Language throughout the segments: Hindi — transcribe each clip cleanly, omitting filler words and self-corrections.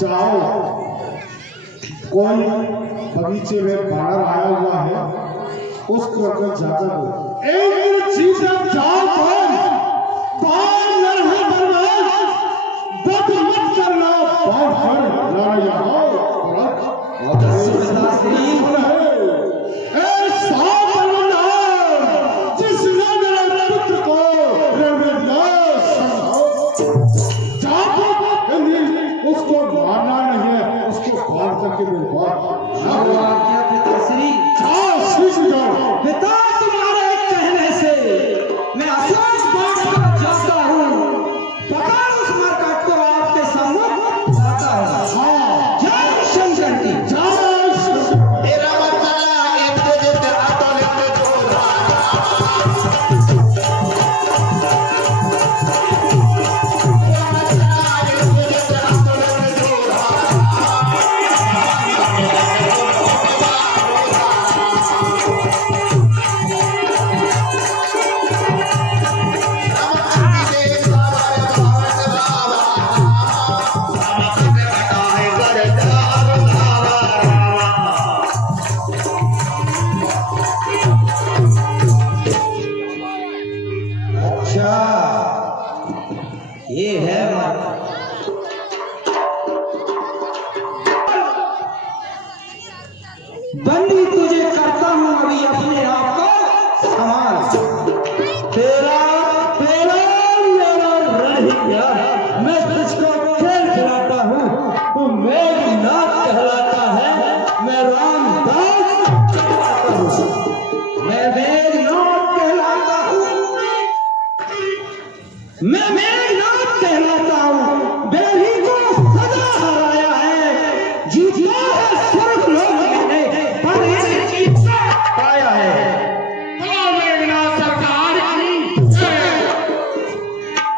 जाओ, कोई बगीचे में बानर आया हुआ है, उसको अगर जाकर दो। एक चीज जाओ, बानर है बर्बाद, बद मत करना, बाहर ना यहाँ जिसने मेरे पुत्र को उसको मारना नहीं है, उसको काट करके पिता, तुम्हारे कहने से मैं अशोक बाग पर जाता हूँ, पकड़ उस मरकट को आपके सामने लाता हूँ। हाँ, जय शंकर की जय शंकर। मेरा मरकला एक तुझे आता लेते ये है बंदी, तुझे करता हूँ अभी अपने आप को समान। तेरा तेरा मेरा रहिया, मैं तुझको खेल खिलाता हूँ, तू मेघनाथ कहलाता है, मैं रामदास कहलाता हूँ, मैं मेघनाथ कहलाता हूँ, मैं मेघनाथ कहलाता हूँ। बेरी को सदा हराया है, जीता है स्वर्ग लोक मैंने, पर इस जीता पाया है। मेघनाथ सरकार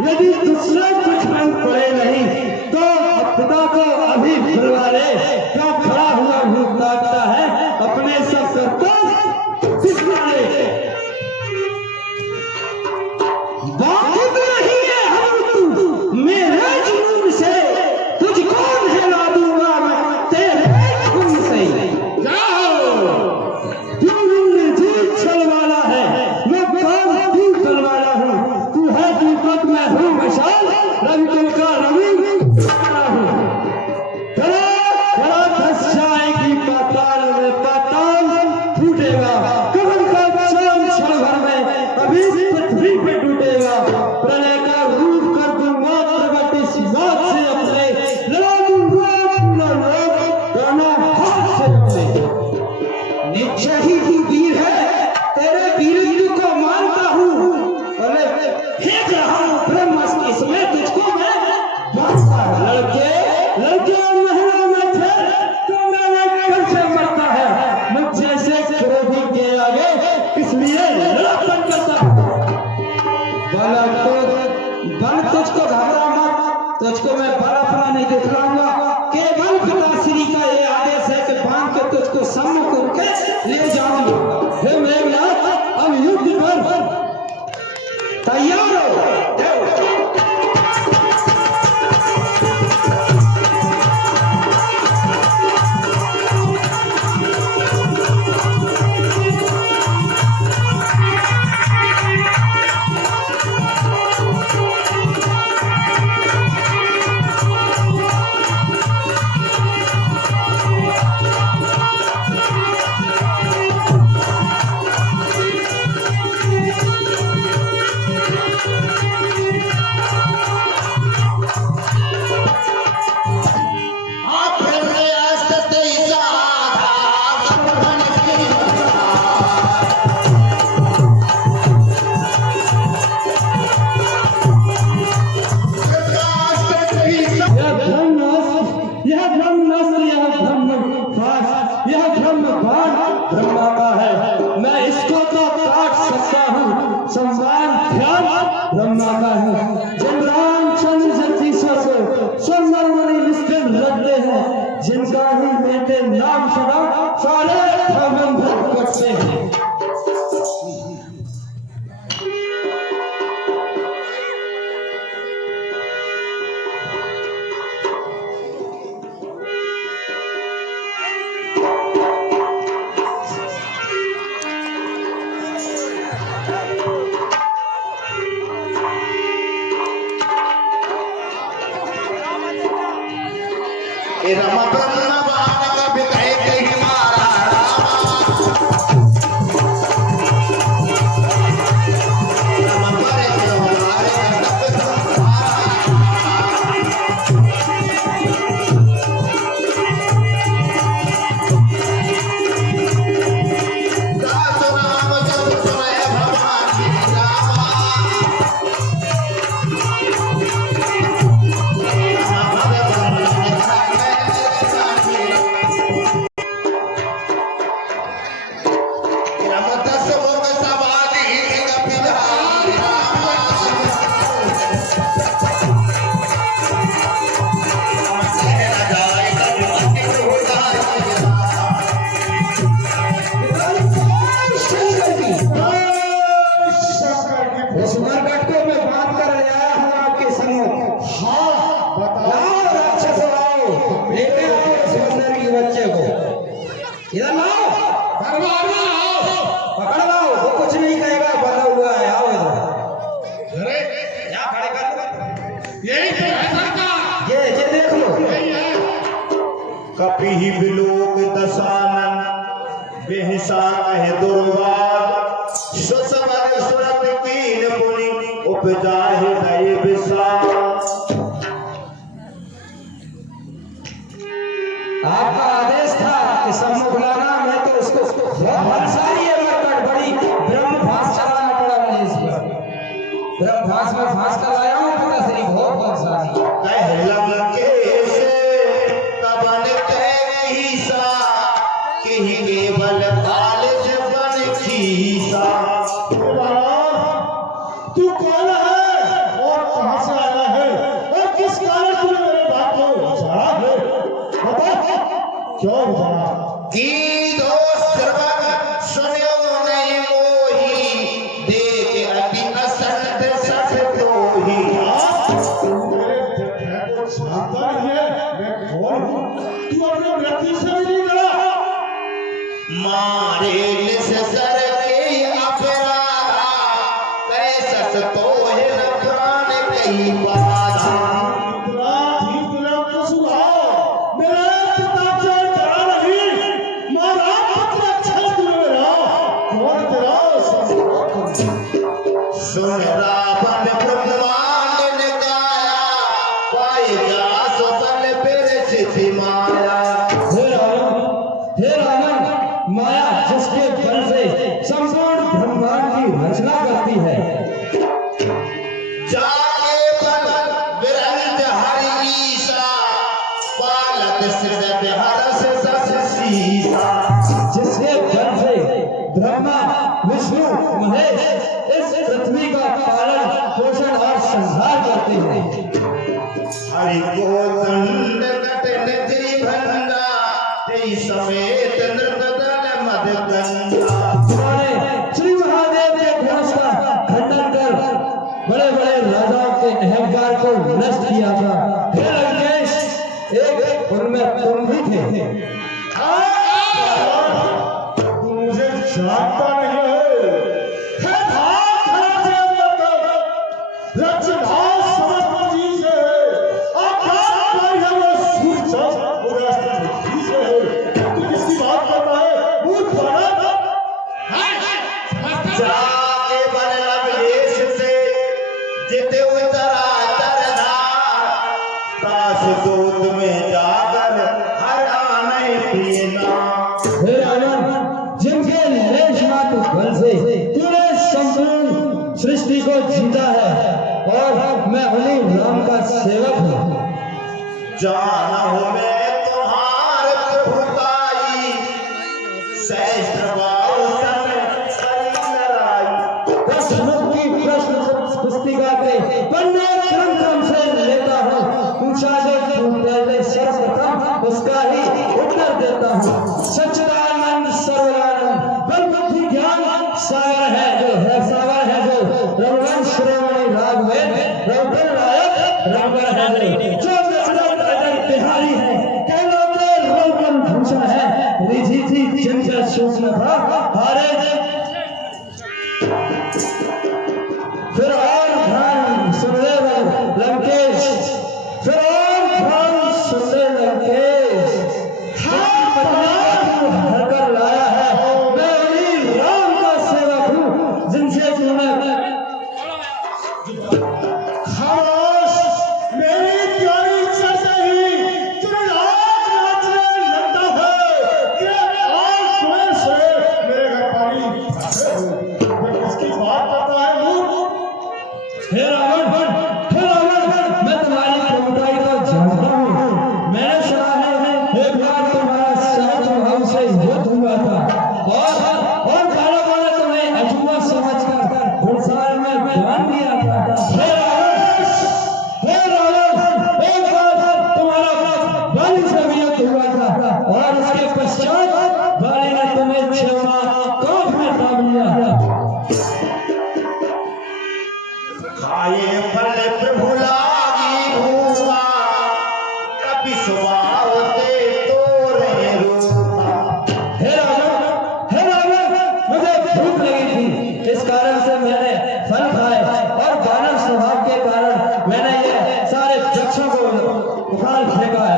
यदि दूसरे कुछ रंग पड़े नहीं तो खुदा को अभी बुलवा ले, क्या खड़ा हुआ भूत ताकता है अपने सब करतब दिखला ले। वाकिफ नहीं है हम तू मेरे जुनून से, तुझको नहला दूंगा मैं तेरे खून से। तू निर्जीव छल वाला है, मैं काम तू बल वाला हूँ, तू है दीपक मैं हूँ मशाल, रंगों का रंग वाला हूँ। जरा धस जाएगी पाताल में, पाताल फूटेगा, कमल का चांद क्षण भर में अभी पृथ्वी पे टूटेगा। प्रलय का रूप कर दूंगा प्रगट इस बात से अपने, लड़ा दूंगा अपना लोक दोनों हाथ से अपने। निश्चय ही तू वीर है, तेरे वीरत्व को मानता हूँ, अरे फेंक रहा हूँ ब्रह्मास्त्र, इसमें तुझको मैं मारता हूँ। लड़के लड़के महिला में थे तो मेरे घर से मरता है, मुझ जैसे क्रोधी के आगे इसलिए लड़ापन करता हूँ। बल तुझको घबरा मत, तुझको मैं बल अपना नहीं दिखलाऊंगा, केवल पिताश्री का ये आदेश है कि बांध के तुझको सम्मुख करके ले जाऊंगा। हे मेघनाथ, अब युद्ध पर तैयार हो। ब्रह्मा का है, मैं इसको तो काट सकता हूँ, सम्मान ध्यान ब्रह्मा का है। जिमरान चंद्र जगदीश्वर को सुंदरमणि निष्ठिन लगते हैं, जिनका ही बेटे नाम सदा सारे भवन भर करते हैं। रम ब्रह्म बाण कभी कहे कहीं मारा रम परे तुम्हारे कटक दास राम जब सुने भगवान की रामा सुमरगढ़ को मैं बात कर आया हूँ आपके सम्मुख। हाँ बताओ। लाओ राक्षस लाओ, लेके आओ सुंदर के बच्चे को, इधर लाओ, दरबार में आओ। पकड़ लाओ, वो कुछ नहीं कहेगा, बंधा हुआ है, आओ इधर, अरे यहाँ खड़े कर लो, यही तो है सरकार। ये देख लो, यही है। कपि बिलोक दशानन बेहिसार है दुर्वाद सुसमर सुरत कीन पुनि उपजाहि दय विशाल। आपका आदेश था कि सम्मुख लाना, मैं तो उसको भाषाई है, मरकट बड़ी ब्रह्म भाष चलाना पड़ा मुझे इस पर, ब्रह्म भाष में भाष कर लाया हूँ, पता श्री बहुत भाषाई कह लंके से कबन कह ईसा कि केवल कालज बन खीसा। तू कौन है और कहां से आया है और किस कारण तूने मेरे बात को झाड़ा है? बता क्यों झाड़ा? की दोस्त श्रवण सुनियो नहीं मोही देख अति असंत सत तोही। मेरे को जानता नहीं है मैं कौन हूं? तू अपने मृत्यु से भी नहीं डरा? मारे लिस सर के अपराधा कैसस तो है न प्राण कही बाधा। इतना ठीक दिमाग का सुभाव मेरे पिता से डरा नहीं। मारा पत्र अच्छा तूने मेरा कौन तेरा सुन रावण ब्रह्मांड ने गाया पाए जा सुतल पेर सिद्धि माया। हे रावण, माया जिसके बल से संपूर्ण ब्रह्मांड की रचना करती है, जाके बन विरहित हरि ईसा पालक सृजत हरस सस सीसा। जिसके बल से ब्रह्मा विष्णु महेश इस पृथ्वी का पालन पोषण और संहार करते हैं। हरि को दंड कटन जीवंगा तेई समेत नृपदन मद गंगा। उन्होंने श्री महादेव के घोष का खंडन कर बड़े बड़े राजाओं के अहंकार को नष्ट किया था। हे लंकेश, एक उनमें तुम भी थे। तू मुझे जानता नहीं है। हे धाम धरा से मतलब रचनाओं समझ जी से आकाश पर है वो सूरज और राष्ट्रपति से है। तू किसकी बात करता है? मूर्ख बना। जाके बन लवेश से जिते उतरा तरधार दास दूत में जाकर हर आने पीना। हे रावण, जिनके लेश मात्र बल से तूने संपूर्ण सृष्टि को जीता है, और मैं उन्हीं राम का सेवक हूँ। जाना हो मैं तुम्हारे प्रभुताई सहस्त्रबाहु सन सरी लड़ाई। प्रश्नों की प्रश्न पुस्तिका के पन्ने क्रम क्रम से लेता हूँ, पूछा जो पहले सर्वप्रथम उसका ही उत्तर देता हूँ। सच्चिदानंद सर्वानंद ब्रह्म बुद्धि ज्ञान सागर है जो है, सागर है जो रघुवंश श्रोमणि राघवेंद्र रघुवर नायक रघुवर है जो दशरथ अटल बिहारी है, कैलोके रोगन भूषण है, रिझी थी जिनका सूक्ष्म था हरे। फिर और ध्यान सुन ले लंकेश, फिर और ध्यान सुन ले लंकेश। वाली से भी युद्ध हुआ था और उसके पश्चात वाली ने तुम्हें 6 माह कोख में दाब लिया। खाए फल प्रभु लागी भूखा, कभी सुबावते तोरे रूखा। हे राजा, मुझे भूख लगी थी, इस कारण से मैंने फल खाए और दानव स्वभाव के कारण मैंने ये सारे वृक्षों को उखाड़ फेंका है।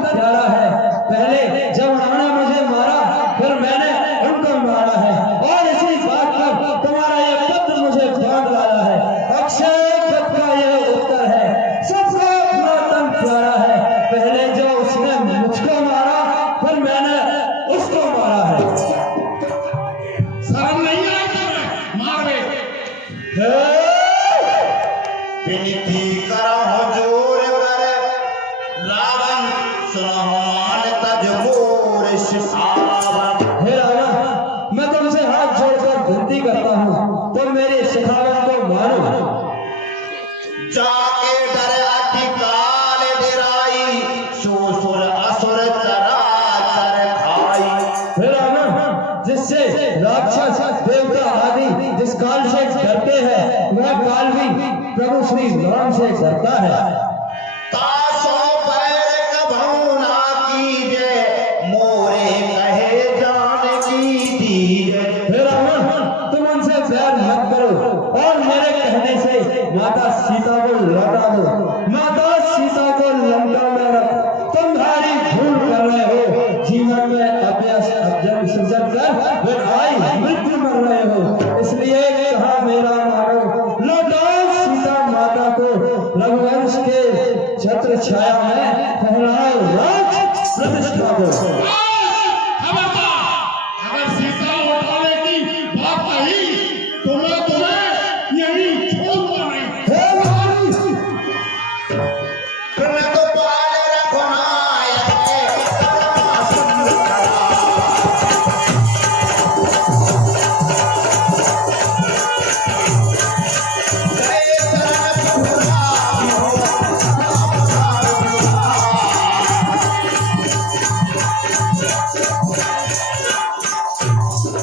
प्यारा है, पहले जब उन्होंने मुझे मारा फिर मैंने उनको मारा है और इसी बात पर तुम्हारा ये पुत्र मुझे बांध लाया है। अक्षय पद का यह उत्तर है, सबसे पुरातन प्यारा है, पहले जो उसने मुझको मारा फिर मैंने उसको मारा है। शर्म नहीं आई तुम्हें? मारे विनती करहो जोर कर, रावण सुनमान तज मोर शिखावत। हे राजा, मैं तुमसे हाथ जोड़कर विनती करता हूँ, तुम मेरी शिखावत को मानो। जाके डर अति काल डेराई, सुर असुर चराचर खाई। हे राजा, जिससे राक्षस देवता आदि जिस काल से डरते हैं वह काल भी प्रभु श्री राम से डरता है। तासो पैर कभू ना कीजे, मोरे कहे जान की दीजे। हे रावण, तुम उनसे प्यार मत करो और मेरे कहने से माता सीता को लौटा दो। माता सीता को लंका में रख, तुम भारी भूल कर रहे हो, जीवन में अभ्यास अध्ययन सृजन कर विखाई मृत्यु मर रहे हो, इसलिए कहा मेरा मानो, लौटाओ सीता माता को रघुवंश के छत्र छाया में फहराओ राज प्रतिष्ठा को। खबरदार, अगर सीता लौटाने की बात कही तो मैं तुम्हें यही छोड़ूंगा नहीं। हे महाराज, गोपाल रघुनायक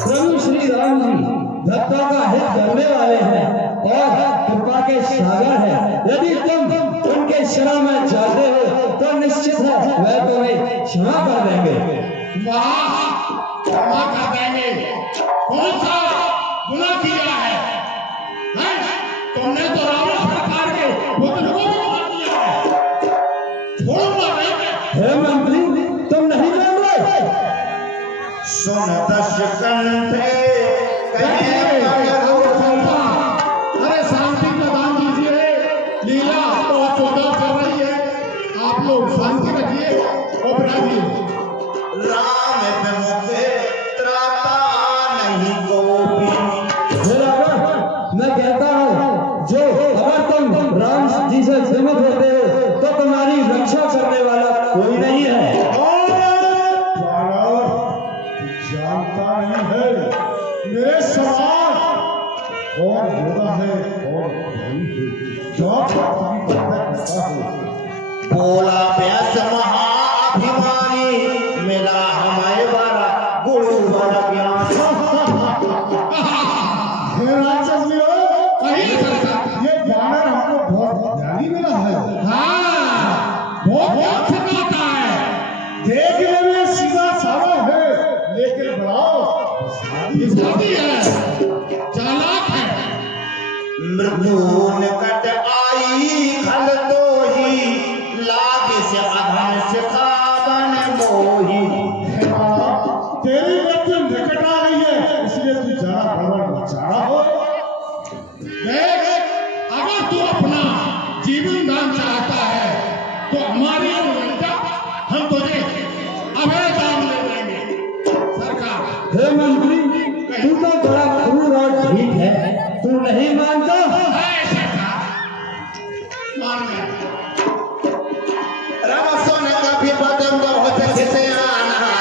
प्रभु श्री राम जी भक्तों का हित करने वाले हैं और कृपा के सागर हैं। यदि तुम उनके शरण में जाते हो तो निश्चित है वह तुम्हें क्षमा कर देंगे। वाह, क्षमा कर देंगे? कौन सा गुनाह किया है? हैं? तुमने तो रावण सरकार के पुत्र को भी मार दिया है। छोड़ूंगा नहीं। हे मंत्री, तुम नहीं मान रहे? सुन दश कंठे कहे अरे शांति प्रदान कीजिए, लीला बहुत सुंदर चल रही है, आप लोग शांति रखिए और बिराजिए। राम विमुख त्राता नहीं गोपी। हे रावण, मैं कहता हूँ जो अगर तुम राम जी से विमुख होते हो तो तुम्हारी रक्षा करने वाला कोई नहीं है। जानता नहीं है मेरे समान कौन होगा है और नहीं है। जो पृथ्वी पर मैं कहता हूँ, बोला व्यास महाअभिमानी, मिला हमें बड़ा गुरु बड़ा ज्ञान। हे राक्षसियों, ये वानर हमको बहुत ज्ञानी मिला है। हाँ, बहुत ज्ञान सिखाता है। देखने में सीधा साधा है लेकिन बड़ा शादी है, चालाक है। मृत्यु निकट आई खल तो ही, लाग से अधन से काबन मोही। तेरी मृत्यु निकट आ गई है, इसलिए तू जरा भ्रमण बचा हो। देख, अगर तू अपना जीवन दान चाहता है तो हमारी अनुमति हम तुझे अभय दान दे देंगे। सरकार, हे मंत्री, तू तो बड़ा क्रूर और ठीक है, तू नहीं मानता? रम सुन कभी बदम बहुत खिसे आना।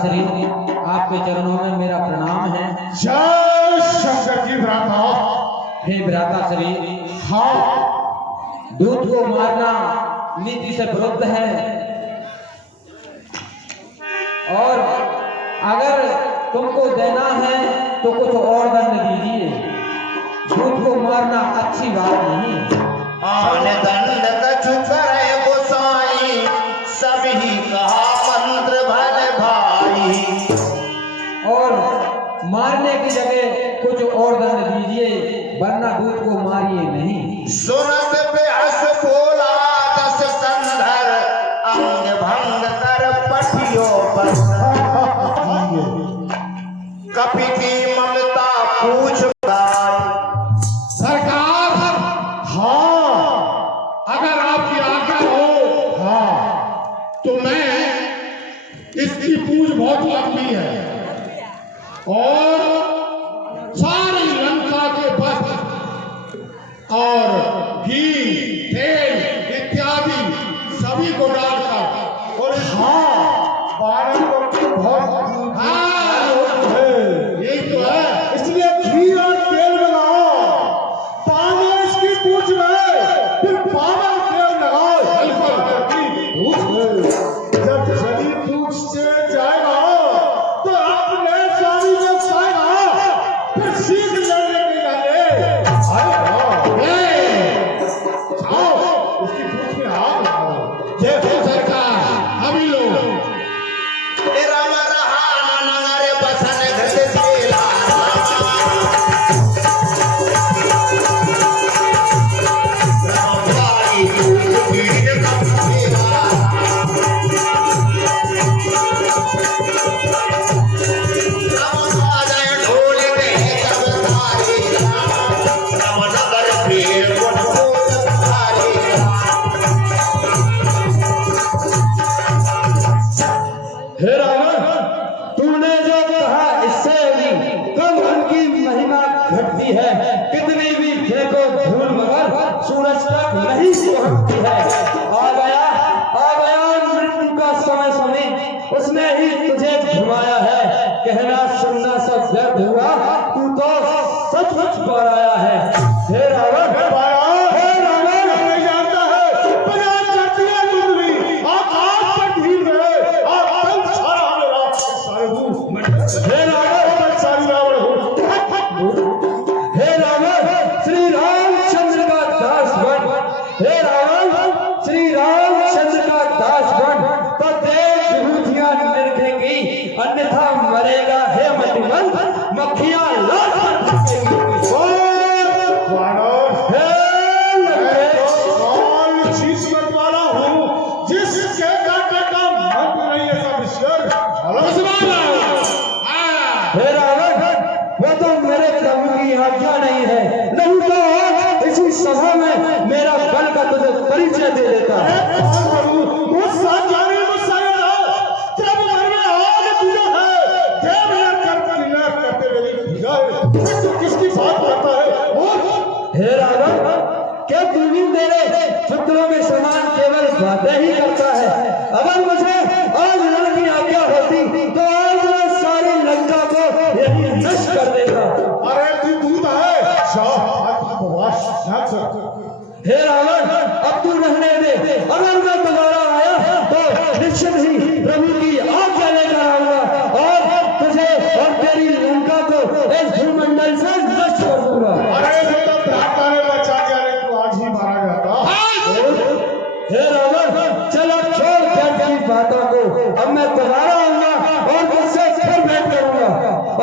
श्री आपके चरणों में मेरा प्रणाम है। जय शंकर जी भ्राता। हे भ्राता श्री, हाँ, दूध को मारना नीति से विरुद्ध है और अगर तुमको देना है तो कुछ और दंड दीजिए। दूध को मारना अच्छी बात नहीं। आन दंड कछु करे गोसाई, सभी कहा मंत्र भले भाई। और मारने की जगह कुछ और दंड दीजिए, वरना दूध को मारिए नहीं। सुनत बेहस बोला दस कंधर, अंग भंग कर पटियों पर। कपि की ममता पूछ सरकार, हाँ, अगर आपकी आज्ञा हो, हाँ, तो मैं इसकी पूछ बहुत लंबी है और सारी लंका के वस्त्र और घी, तेल इत्यादि सभी को डालकर और हाँ, 12 को बहुत यही तो है, इसलिए घी और तेल लगाओ, पानी इसकी पूछ में, फिर पावा तेल लगाओ, जब शरीर पूछ से जाएगा तो अपने स्वामी में पाएगा, फिर सीख लेने के लिए आओ, उसकी पूछ में हाथ लगाओ। जय हो सरकार, अभी लो। राम रहा नगर बसन घट सेला। राम भाई पीड़ का सेला। राम बाजे ढोल में सब तारे। राम नगर पीड़ को तारे। हे रावण, तूने जो कहा इससे भी कम उनकी महिमा घटती है। कितनी भी फेंको धूल मगर सूरज तक नहीं पहुंचती है। आ गया मृत्यु का समय समय, उसने ही तुझे घुमाया है। कहना सुनना सब व्यर्थ हुआ, तू तो सचमुच पराया है। हे रावण, हे रावण, नहीं जानता है, प्रयास करती है कुंडली, आकाश पर ढील रहे, और तन सारा मेरा सारे रूप में हे रावण, सारी रावण हो। हे रावण, श्री रामचंद्र का दास बन। हे रावण, श्री रामचंद्र का दास बन, तो देव विभूतियां निरखेंगी, अन्यथा मरेगा हे मतिमंद, मक्खियां लाख फेंकेंगी। हे लंकेश, चीज वाला हूँ, जिसके काटे का मंत्र नहीं है सब ईश्वर। हे रावण, वो तो मेरे प्रभु की आज्ञा नहीं है, नहीं तो आज इसी सभा में मेरा बल का तुझे परिचय दे देता है। गुस्सा जाने गुस्सा ना, जब घर में आग पूजा है, देव लेकर क्लीनर करते रहे, तो किसकी बात करता है? हे रावण, क्या तू भी मेरे पुत्रों के समान केवल बातें ही करता है? अगर मुझे आज रण की आज्ञा होती तो आज मैं सारी लंका को यही नष्ट कर देगा। अरे तू दूध है, हे रावण, अब तू रहने दे। अगर मैं दोबारा आया तो निश्चित ही प्रभु की आज्ञा लेकर आऊंगा और तुझे और तेरी लंका को इस भूमंडल से नष्ट कर दूंगा। अरे तो भ्राता ने बचा दिया, रे तू आज ही मारा जाता। हे रावण, चलो छोड़ व्यर्थ की बातों को, अब मैं दोबारा आऊंगा और तुझसे फिर भेंट करूंगा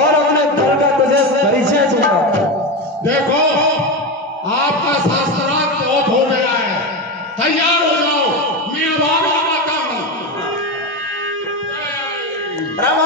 और अपने दल का तुझे परिचय दूंगा। देखो, आपका शास्त्रार्थ बहुत हो गया है, तैयार हो जाओ, मैं अब आने वाला हूँ। राम